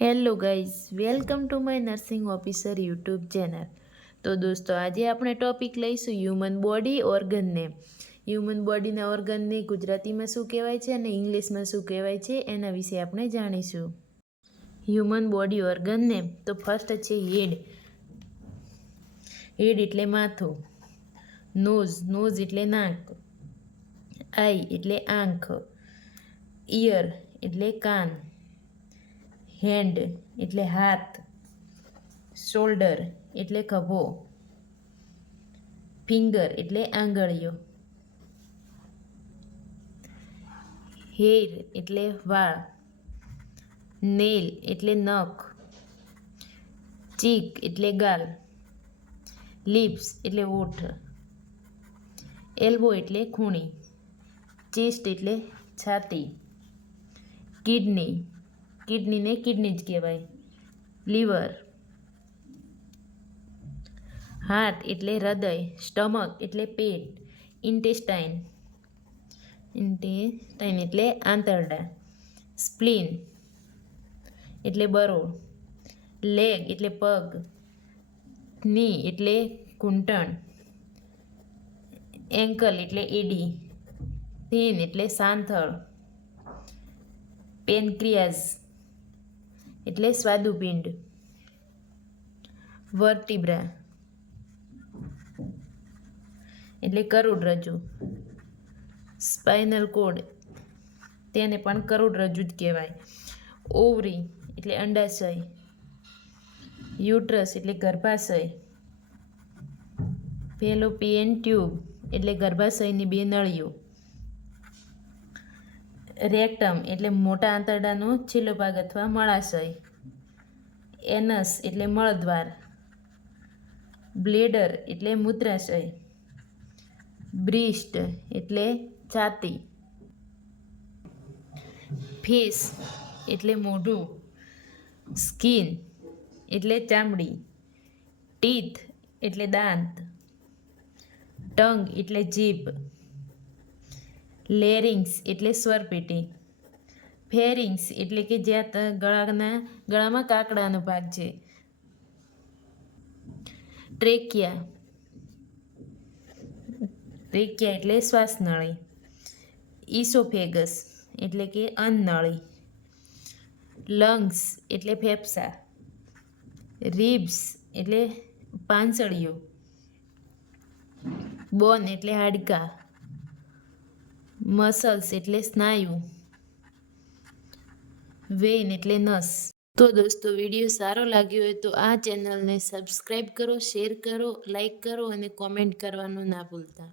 Hello guys, welcome to my nursing officer YouTube channel. તો દોસ્તો, આજે આપણે ટોપિક લઈશું હ્યુમન બોડી ઓર્ગનને. હ્યુમન બોડીના ઓર્ગનને ગુજરાતીમાં શું કહેવાય છે અને ઇંગ્લિશમાં શું કહેવાય છે એના વિશે આપણે જાણીશું. હ્યુમન બોડી ઓર્ગનને તો ફર્સ્ટ છે હેડ. હેડ એટલે માથું. નોઝ એટલે નાક. આઈ એટલે આંખ. ઇયર એટલે કાન. હેન્ડ એટલે હાથ. શોલ્ડર એટલે ખભો. ફિંગર એટલે આંગળીઓ. હેર એટલે વાળ. નેલ એટલે નખ. ચીક એટલે ગાલ. લિપ્સ એટલે ઓઠ. એલ્બો એટલે ખૂણી. ચેસ્ટ એટલે છાતી. કિડનીને કિડની જ કહેવાય. લીવર. હાર્ટ એટલે હૃદય. સ્ટમક એટલે પેટ. ઇન્ટેસ્ટાઇન એટલે આંતરડા. સ્પ્લીન એટલે બરોળ. લેગ એટલે પગ. ની એટલે ઘૂંટણ. એન્કલ એટલે એડી. થીન એટલે સાંથળ. પેનક્રિયાઝ એટલે સ્વાદુપિંડ. વર્ટિબ્રા એટલે કરોડરજ્જુ. સ્પાઇનલ કોર્ડ તેને પણ કરોડરજ્જુ જ કહેવાય. ઓવરી એટલે અંડાશય. યુટ્રસ એટલે ગર્ભાશય. ફેલોપિયન ટ્યુબ એટલે ગર્ભાશયની બે નળીઓ. રેક્ટમ એટલે મોટા આંતરડાનો છેલ્લો ભાગ અથવા મળાશય. એનસ એટલે મળદ્વાર. બ્લેડર એટલે મૂત્રાશય. બ્રીસ્ટ એટલે છાતી. ફેસ એટલે મોઢું. સ્કિન એટલે ચામડી. ટીથ એટલે દાંત. ટંગ એટલે જીભ. લેરિંગ્સ એટલે સ્વરપેટી. ફેરિંગ્સ એટલે કે જ્યાં ગળામાં કાકડાનો ભાગ છે. ટ્રેકિયા એટલે શ્વાસનળી. ઇસોફેગસ એટલે કે અન્નનળી. લંગ્સ એટલે ફેફસા. રિબ્સ એટલે પાંસળીઓ. બોન એટલે હાડકાં. મસલ્સ એટલે સ્નાયુ. વેઇન એટલે નસ. તો દોસ્તો, વિડીયો સારો લાગ્યો હોય તો આ ચેનલને સબસ્ક્રાઈબ કરો, શેર કરો, લાઈક કરો અને કોમેન્ટ કરવાનું ના ભૂલતા.